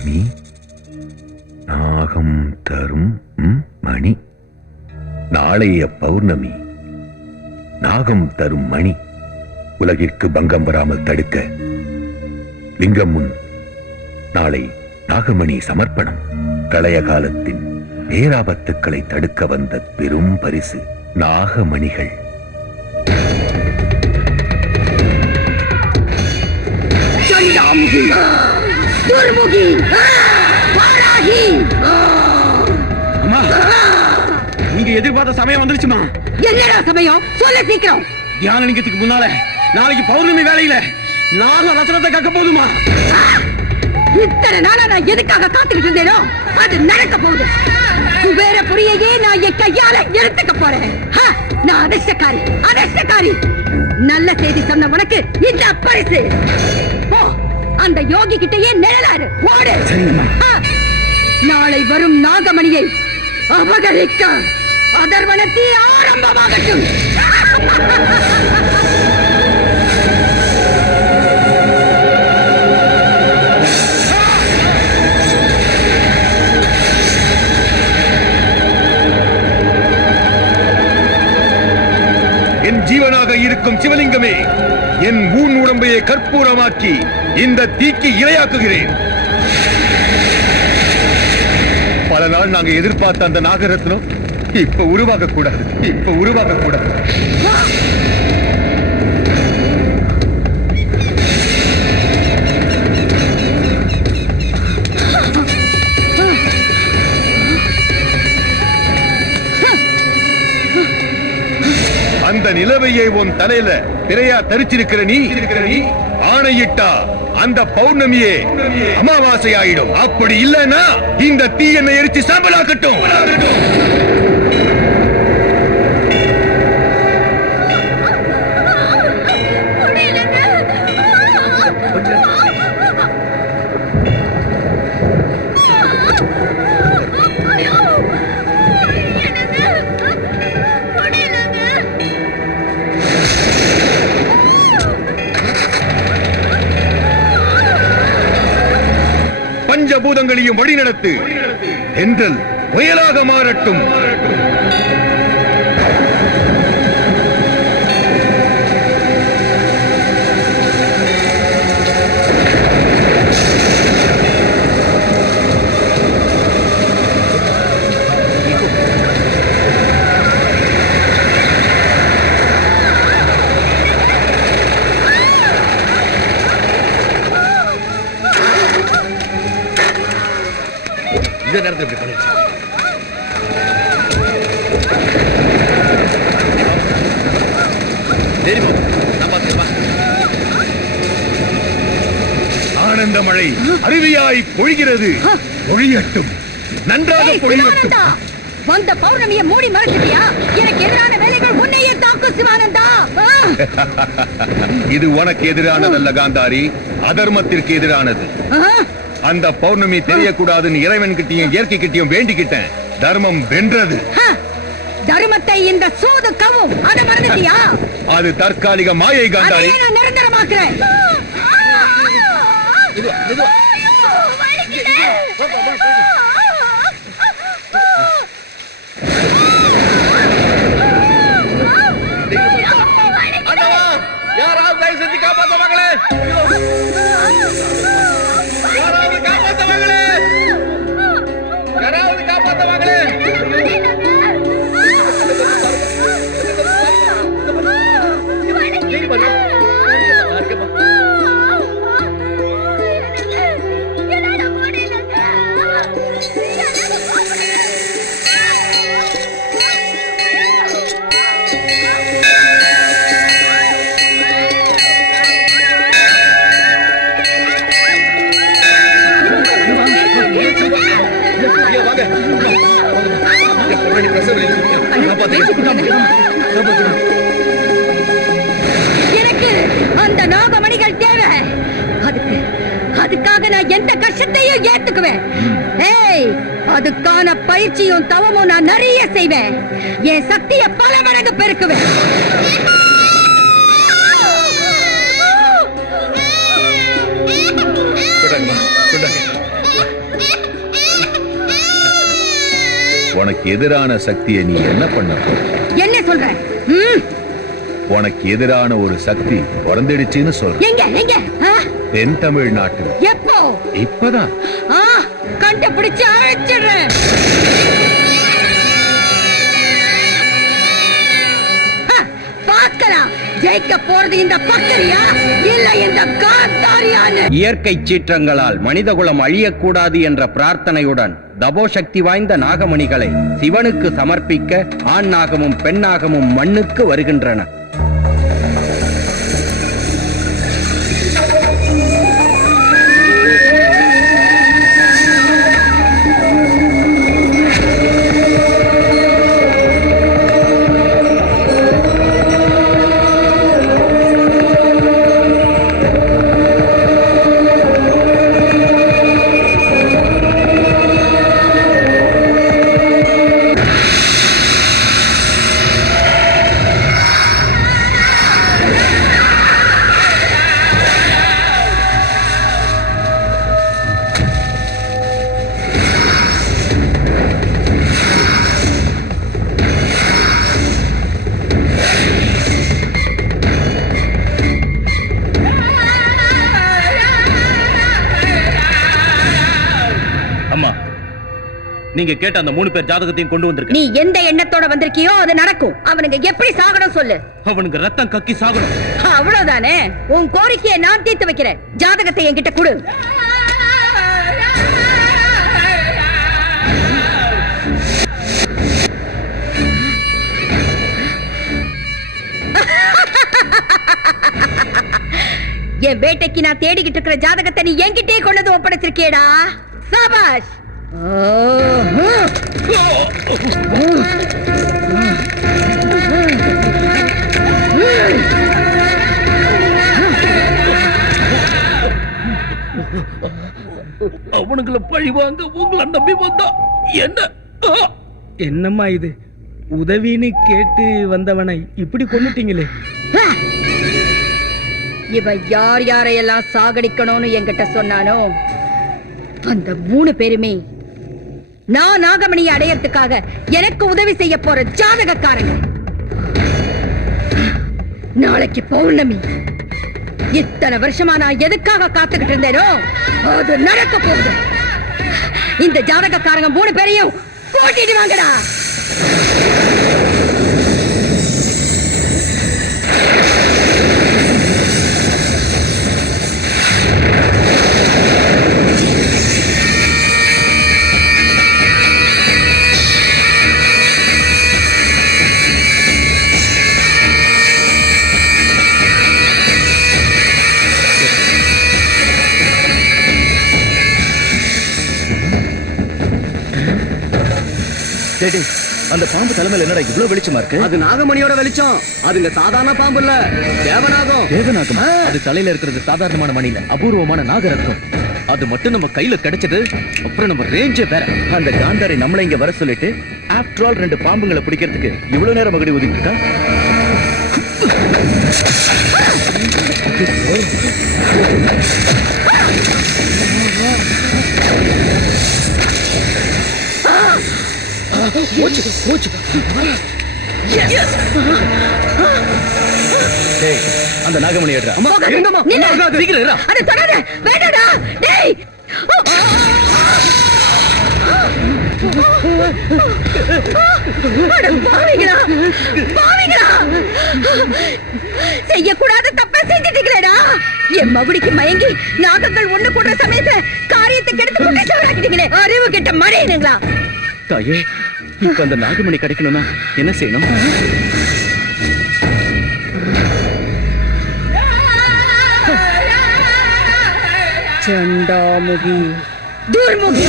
பௌர்ணமி நாகம் தரும் மணி. நாளைய பௌர்ணமி நாகம் தரும் மணி. உலகிற்கு பங்கம் வராமல் தடுக்க லிங்கம் முன் நாளை நாகமணி சமர்ப்பணம். பிரளய காலத்தின் பேராபத்துக்களை தடுக்க வந்த பெரும் பரிசு நாகமணிகள். நீங்க எதிர்பார்த்த சமயம் வந்துருச்சுமா. என்னடா சமயம் சொல்ல சீக்கிரம். தியான லிங்கத்துக்கு முன்னால நாளைக்கு பௌர்ணமி வேலையில நாக ரசனத்தை கக்க போதுமா. இத்தனை நாளா நான் எதுக்காக காத்துக்கிட்டு இருந்தேனோ அது நடக்க போகுது. குபேர புரியையே நான் என் கையால எடுத்துக்க போறேன். நான் அதிர்ஷ்டக்காரி அதிர்ஷ்டக்காரி. நல்ல செய்தி சொன்ன உனக்கு இந்த பரிசு. அந்த யோகி கிட்டயே நிழலாரு ஓடு. நாளை வரும் நாகமணியை அபகரிக்க அதர்வனத்தை ஆரம்பமாகட்டும். என் ஜீவனாக இருக்கும் சிவலிங்கமே, என் ஊன் உடம்பையை கற்பூரமாக்கி இந்த தீக்கு இரையாக்குகிறேன். பல நாள் நாங்க எதிர்பார்த்த அந்த நாகரத்னம் இப்ப உருவாக கூடாது, இப்ப உருவாக கூடாது. அந்த நிலவையை உன் தலையில திரையா தரிச்சிருக்கிற நீ ஆணையிட்டா அந்த பௌர்ணமியே அமாவாசை ஆயிடும். அப்படி இல்லைன்னா இந்த தீ என்னை எரிச்சு சாம்பலாக்கட்டும். பஞ்சபூதங்களையும் வழிநடத்து. தென்றல் புயலாக மாறட்டும். இந்த நேரத்தில் இப்படி பண்ணிடுச்சு. ஆனந்த மழை அருவியாய் பொழிகிறது. பொழியட்டும், நன்றாக பொழியட்டும். வந்த பௌர்ணமியை மூடி மறைச்சிட்டியா? எனக்கு எதிரான வேலைகள் உன்னையே தாக்கும் சிவானந்தா. இது உனக்கு எதிரானதல்ல காந்தாரி, அதர்மத்திற்கு எதிரானது. அந்த பௌர்ணமி தெரியக்கூடாதுன்னு இறைவன் கிட்டையும் இயற்கை கிட்டையும் வேண்டிக்கிட்டேன். தர்மம் வென்றது. தர்மத்தை இந்த சூது கவும் அதை மறந்துட்டியா? அது தற்காலிக மாயை காந்தாரி. நான் நிரந்தரமாக்குறேன். யாராவது செஞ்சு காப்பாற்றுவாங்களே, யாராவது காப்பாற்றுவாங்களே, யாராவது காப்பாற்றுவாங்களே. எனக்கு அந்த நாகமணிகள் தேவை. அதுக்காக நான் எந்த கஷ்டத்தையும் ஏத்துக்குவேன். அதுக்கான பயிற்சியும் தவமும் நான் நிறைய செய்வேன். என் சக்தியை பல மடங்கு பெருக்குவேன். சொல்லுங்க உனக்கு எதிரான சக்தியை நீ என்ன பண்ண போற? என்ன சொல்ற? உனக்கு எதிரான ஒரு சக்தி பிறந்துடுச்சுன்னு சொல்ற. எங்க எங்க? தென் தமிழ்நாட்டில். எப்போ? இப்பதான். கண்டுபிடிச்சு அழைச்சிடுறேன். பார்க்கலாம் ஜெயிக்க போறது இந்த பக்கரியா இல்ல இந்த காத்தாரியான்னு. இயற்கை சீற்றங்களால் மனிதகுலம் அழியக்கூடாது என்ற பிரார்த்தனையுடன் தபோ சக்தி வாய்ந்த நாகமணிகளை சிவனுக்கு சமர்ப்பிக்க ஆண் நாகமும் பெண் நாகமும் மண்ணுக்கு வருகின்றன. நீங்க கேட்ட அந்த 3 பேர் ஜாதகத்தையும் கொண்டு வந்திருக்க. நீ எந்த எண்ணத்தோட வந்திருக்கியோ அது நடக்கும். அவனுங்க எப்படி சாகணும் சொல்லு. அவனுக்கு ரத்தம் கக்கி சாகணும். அவ்வளவுதானே? உன் கோரிக்கையை நான் தீர்த்து வைக்கிறேன். ஜாதகத்தை என்கிட்ட கொடு. என் வேட்டைக்கு நான் தேடிக்கிட்டு இருக்கிற ஜாதகத்தை நீ என்கிட்டே கொண்டது ஒப்படைச்சிருக்கேடா. சாபாஷ். அவனுங்களை பழிவாங்க உங்களை நம்பி வந்தா என்ன? என்னம்மா இது? உதவின்னு கேட்டு வந்தவனை இப்படி கொன்னுட்டீங்களே. இவ யார் யாரையெல்லாம் சாகடிக்கணும்னு என்கிட்ட சொன்னானோ அந்த 3 பேருமே நான் நாகமணியை அடையறதுக்காக எனக்கு உதவி செய்ய போற ஜாதகக்காரங்க. நாளைக்கு பௌர்ணமி. இத்தனை வருஷமா நான் எதுக்காக காத்துக்கிட்டு இருந்தேனோ அது நடக்க போகுது. இந்த ஜாதகக்காரங்க 3 பேரையும் கூட்டிட்டு வாங்கடா. அந்த பாம்பு தலைமையில என்னடா இவ்வளவு வெளிச்சமா இருக்கு? அது நாகமணியோட வெளிச்சம். அதுங்க சாதாரண பாம்பு இல்ல, தேவநாகம். தேவநாகம்? அது தலையில இருக்கிறது சாதாரணமான மணி இல்ல, அபூர்வமான நாகரத்னம். அது மட்டும் நம்ம கையில கிடைச்சது அப்புறம் நம்ம ரேஞ்சே வேற. அந்த காந்தாரி நம்மள இங்க வர சொல்லிட்டு ஆஃப்டர் ஆல் 2 பாம்புங்களை பிடிக்கிறதுக்கு இவ்வளவு நேரம் மகடி ஒதுக்கி இருக்கா. அந்த நாகமணி ஏடுறா. செய்யக்கூடாத தப்ப செஞ்சிட்டீங்களேடா. என் மகுடிக்கு மயங்கி நாகங்கள் ஒண்ணு கூடுற சமயத்துல காரியத்தை கெடுத்து கொண்டு அறிவு கிட்ட மறையுங்களா? தாயே, இப்ப அந்த நாகமணி கிடைக்கணும்னா என்ன செய்யணும்? சண்டாமுகி, துர்முகி.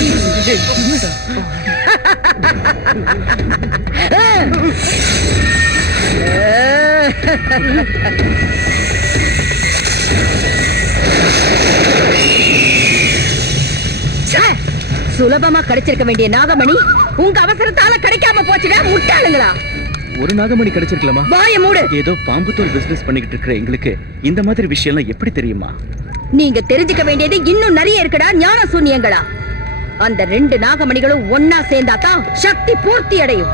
சுலபமா கிடைச்சிருக்க வேண்டிய நாகமணி உங்க அவசரத்தால கிடைக்காம போச்சுடா முட்டாளுங்களா. ஒரு நாகமணி கிடைச்சிருக்கலாமா? வாய மூடு. ஏதோ பாம்பு தோல் பிசினஸ் பண்ணிக்கிட்டு இருக்கிற எங்களுக்கு இந்த மாதிரி விஷயம் எல்லாம் எப்படி தெரியுமா? நீங்க தெரிஞ்சுக்க வேண்டியது இன்னும் நிறைய இருக்குடா. ஞான சூன்யங்களா. அந்த 2 நாகமணிகளும் ஒன்னா சேர்ந்தாதான் சக்தி பூர்த்தி அடையும்.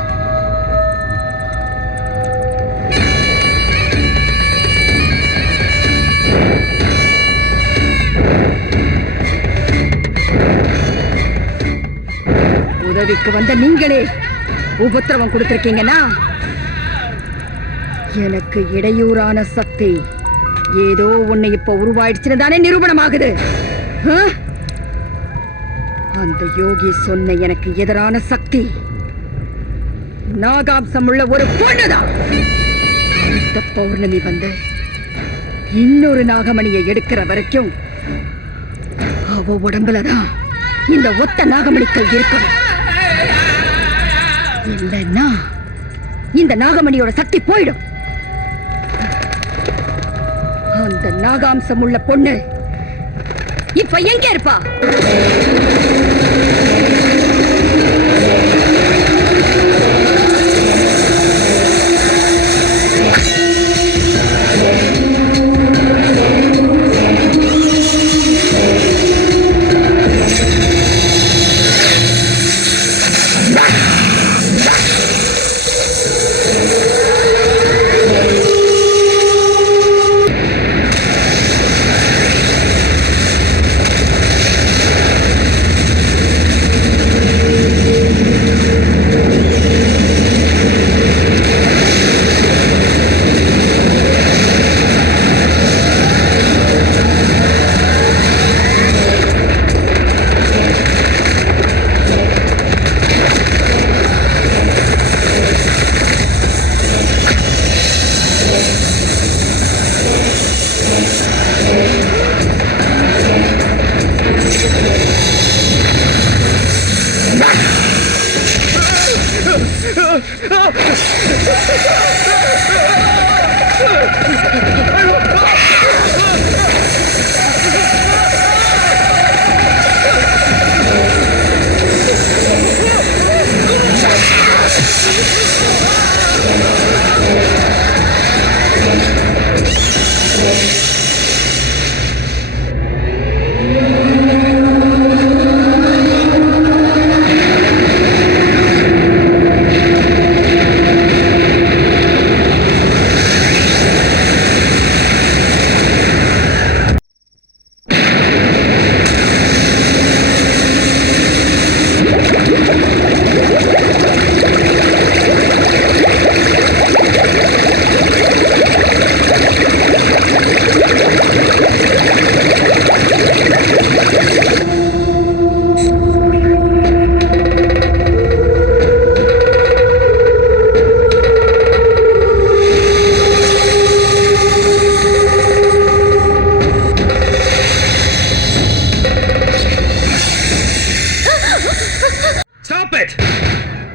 உதவிக்கு வந்த நீங்களே உபத்திரவம் கொடுத்திருக்கீங்கன்னா எனக்கு இடையூறான சக்தி ஏதோ ஒண்ணு இப்ப உருவாயிடுச்சுன்னு தானே நிரூபணமாகுது. அந்த யோகி சொன்ன எனக்கு எதிரான சக்தி நாகாம்சம் உள்ள ஒரு பொண்ணுதான். இந்த பௌர்ணமி வந்து இன்னொரு நாகமணியை எடுக்கிற வரைக்கும் அவ உடம்புலதான் இந்த ஒத்த நாகமணிக்கள் இருக்கணும். இல்லைன்னா இந்த நாகமணியோட சக்தி போயிடும். அந்த நாகாம்சம் உள்ள பொண்ணு இப்ப எங்க இருப்பா?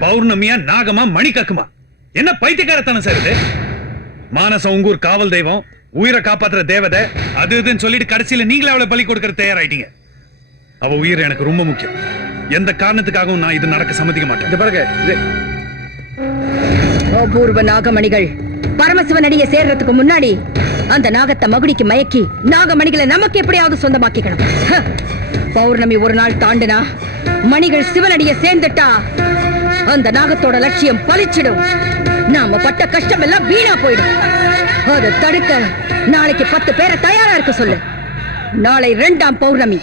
பௌர்ணமியா நாகமா மணிக்கக்குமா என்ன பைத்தியக்காரத்தனம் சார் இது? மானசம் உங்கூர் காவல் தெய்வம், உயிரை காப்பாத்துற தேவதை, அது இதுன்னு சொல்லிட்டு கடைசியில நீங்களே அவளை பலி கொடுக்கற தயாராயிட்டீங்க. அவ உயிர் எனக்கு ரொம்ப முக்கியம். எந்த காரணத்துக்காகவும் நான் இது நடக்க சம்மதிக்க மாட்டேன். பாருங்க, அபூர்வ நாகமணிகள் பரமசிவன் அடியை சேர்றதுக்கு முன்னாடி அந்த நாகத்தை மகுடிக்கு மயக்கி நாகமணிகளை நமக்கு எப்படியாவது சொந்தமாக்கிக்கணும். பௌர்ணமி ஒரு நாள் தாண்டினா மணிகள் சிவனடியை சேர்ந்துட்டா அந்த நாகத்தோட லட்சியம் பலிச்சிடும். நாம பட்ட கஷ்டம் எல்லாம் வீணா போயிடும். அதை தடுக்க நாளைக்கு 10 பேரை தயாரா இருக்க சொல்லு. நாளை 2ஆம் பௌர்ணமி.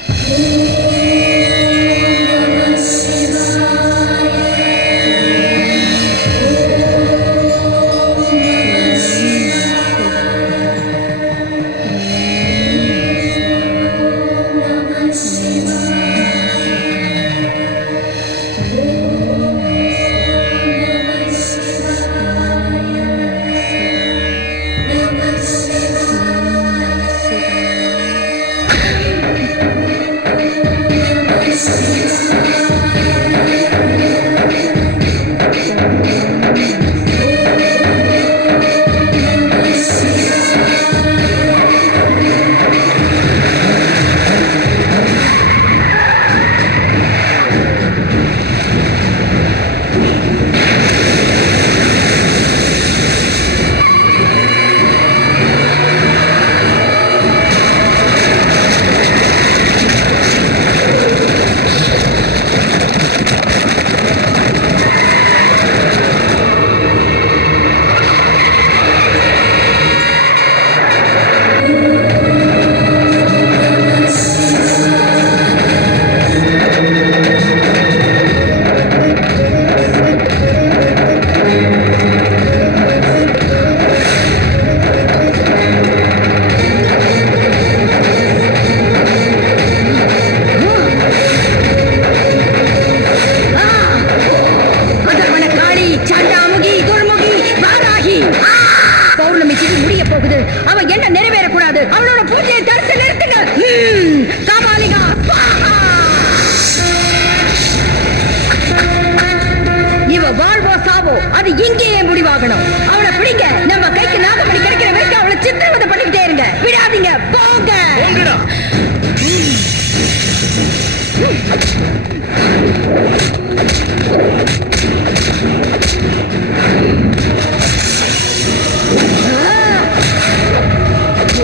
அது இங்கேயே முடிவாகணும். அவளை பிடிங்க. நம்ம கைக்கு நாகமணி கிடைக்கிற வரைக்கும் அவளை சித்திரவதை பண்ணிக்கிட்டே இருங்க. விடாதீங்க. போங்க.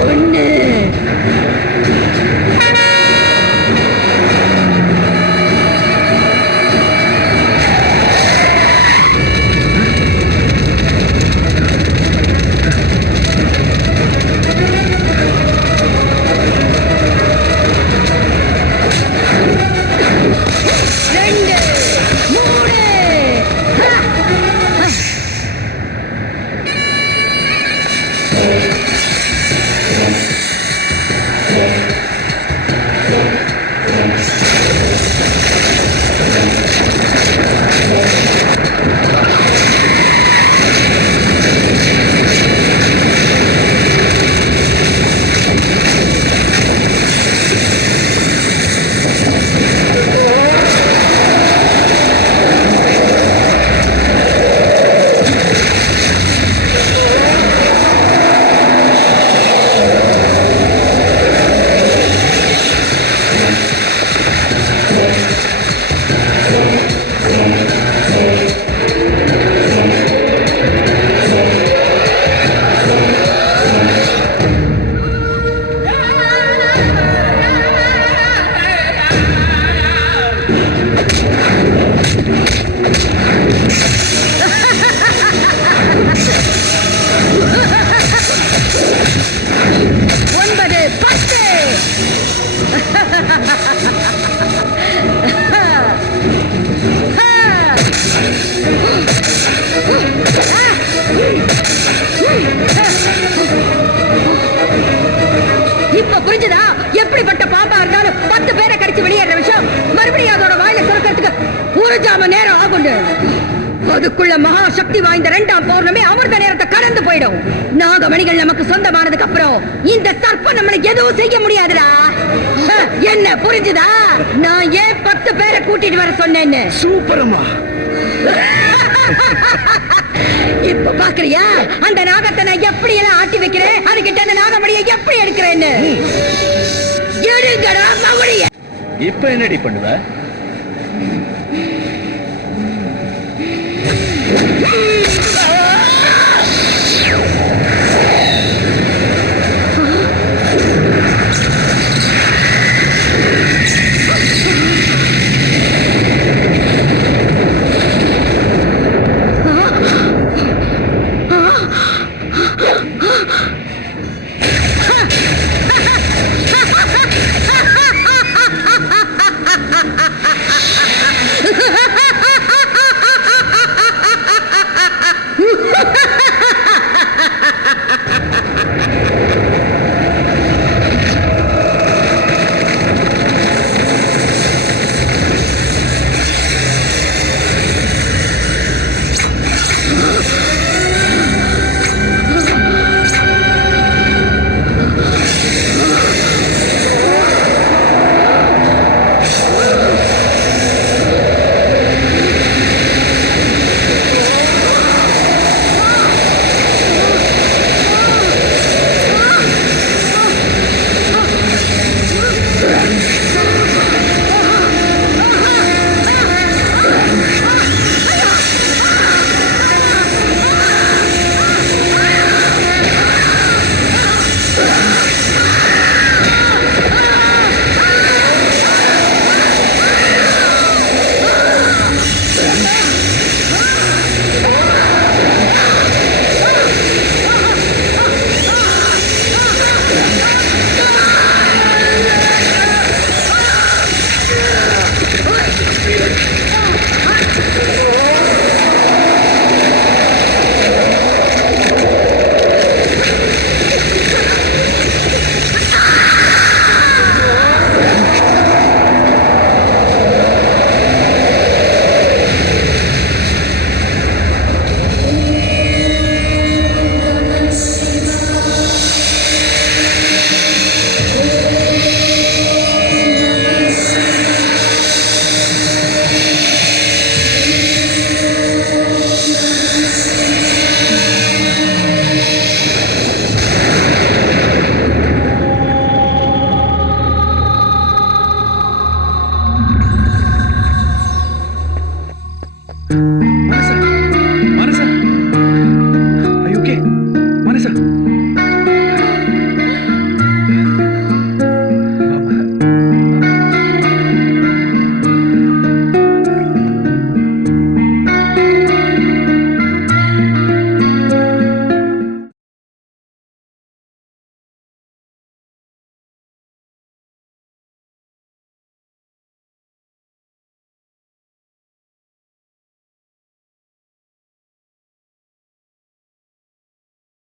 ஒண்ணு. ரெண்டு. மூணு. ஒன்பது. 10. இப்ப புரிஞ்சுதா? எப்படிப்பட்ட பாம்பா இருந்தாலும் 10 பேரை கடிச்சு வெளியேற விஷயம் மறுபடியும் அதோட வாயில சுரக்கிறதுக்கு ஒரு ஜாம நேரம் ஆகுண்டு. அதுக்குள்ள மகா சக்தி வாய்ந்த 2ஆம் பௌர்ணமி அமிர்த நேரத்தை கடந்து போயிடும். நாகமணிகள் நமக்கு சொந்தமானதுக்கு அப்புறம் இந்த சர்ப்பம் நம்மளை எதுவும் செய்ய முடியாதுடா. என்ன புரிஞ்சுதா? நான் ஏன் 10 பேரை கூட்டிட்டு வர சொன்னேன்னு. சூப்பரம்மா. இப்ப பாக்குறியா அந்த நாகத்தை நான் எப்படி எல்லாம் ஆட்டி வைக்கிறேன், அதுகிட்ட அந்த நாகமணியை எப்படி எடுக்கிறேன்னு. எடுங்கடா மகுடிய. இப்ப என்னடி பண்ணுவ?